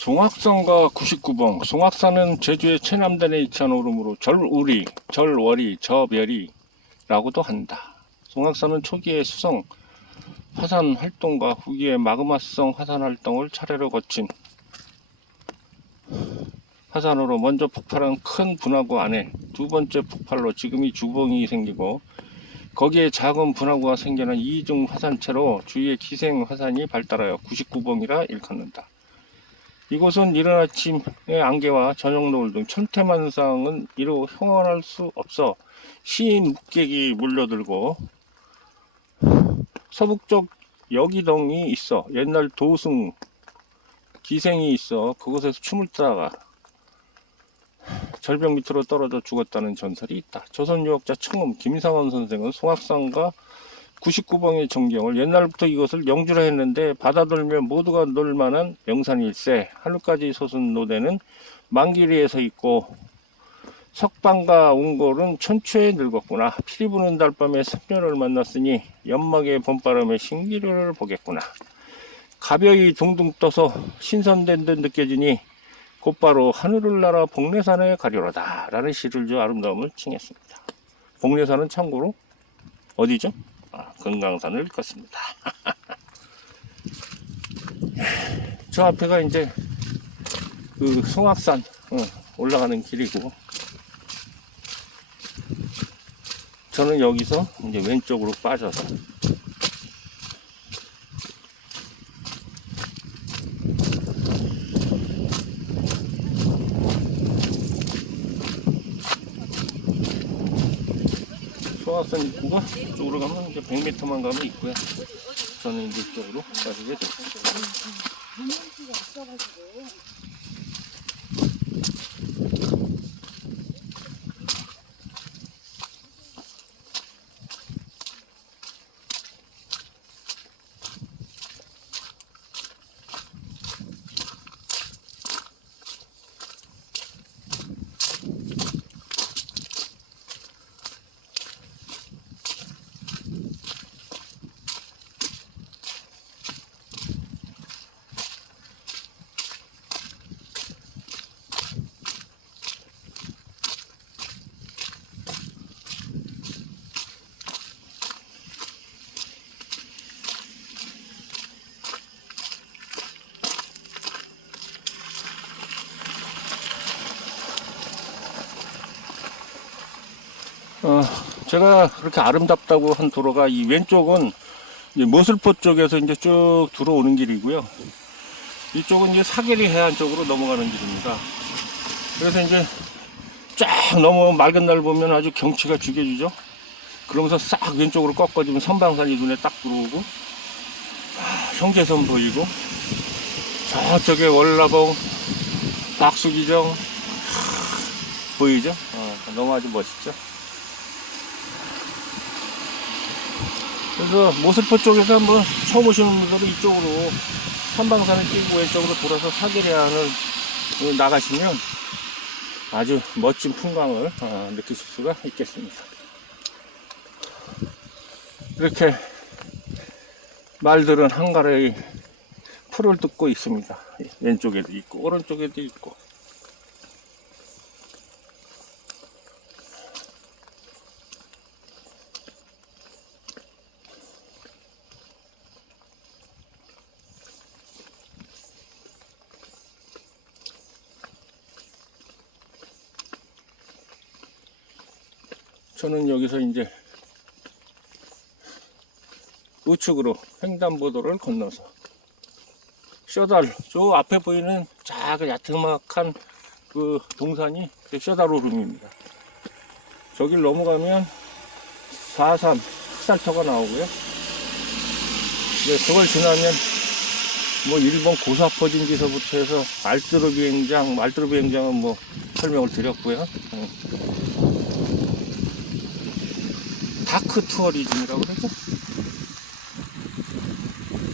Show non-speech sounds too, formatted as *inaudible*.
송악산과 99봉. 송악산은 제주의 최남단에 위치한 오름으로 절우리, 절월이, 저별이라고도 한다. 송악산은 초기에 수성 화산 활동과 후기에 마그마성 화산 활동을 차례로 거친 화산으로 먼저 폭발한 큰 분화구 안에 두 번째 폭발로 지금이 주봉이 생기고 거기에 작은 분화구가 생겨난 이중 화산체로 주위에 기생 화산이 발달하여 99봉이라 일컫는다. 이곳은 이른 아침의 안개와 저녁 노을 등 천태만상은 이루 형언할 수 없어 시인 묵객이 몰려들고 서북쪽 여기동이 있어 옛날 도승 기생이 있어 그곳에서 춤을 추다가 절벽 밑으로 떨어져 죽었다는 전설이 있다. 조선 유학자 청음 김상원 선생은 송악산과 99봉의 전경을 옛날부터 이것을 영주라 했는데 돌며 모두가 놀만한 영산일세 하늘까지 솟은 노대는 만기리에 서 있고 석방과 옹골은 천추에 늙었구나. 피리 부는 달밤에 선녀를 만났으니 연막의 봄바람에 신기루를 보겠구나. 가벼이 둥둥 떠서 신선된 듯 느껴지니 곧바로 하늘을 날아 복례산에 가려라다. 라는 시를 주 아름다움을 칭했습니다. 복례산은 참고로 어디죠? 아, 금강산을 걷습니다. *laughs* 저 앞에가 이제 그 송악산 어, 올라가는 길이고 저는 여기서 이제 왼쪽으로 빠져서 송악산 입구가 이쪽으로 가면 이제 100m만 가면 있고요. 저는 이제 이쪽으로 빠지게 됐습니다. 어, 제가 그렇게 아름답다고 한 도로가 이 왼쪽은 이제 모슬포 쪽에서 이제 쭉 들어오는 길이고요. 이쪽은 이제 사계리 해안 쪽으로 넘어가는 길입니다. 그래서 이제 쫙 넘어 맑은 날 보면 아주 경치가 죽여주죠. 그러면서 싹 왼쪽으로 꺾어지면 선방산이 눈에 딱 들어오고 아, 형제섬 보이고 저쪽에 월라봉 박수기정 하, 보이죠? 어, 너무 아주 멋있죠. 그래서 모슬포 쪽에서 한번 처음 오시는 분들은 이쪽으로 선방산을 끼고 왼쪽으로 돌아서 사계리안을 나가시면 아주 멋진 풍광을 어, 느끼실 수가 있겠습니다. 이렇게 말들은 한가로이 풀을 뜯고 있습니다. 왼쪽에도 있고 오른쪽에도 있고 저는 여기서 이제 우측으로 횡단보도를 건너서 쇼달 저 앞에 보이는 작은 야트막한 그 동산이 그 쇼달 오름입니다. 저길 넘어가면 4.3 흑살터가 나오고요. 이제 그걸 지나면 뭐 일본 고사퍼진지서부터 해서 알트로 비행장, 알트로 비행장은 뭐 설명을 드렸고요. 응. 다크 투어리즘이라고 그러죠.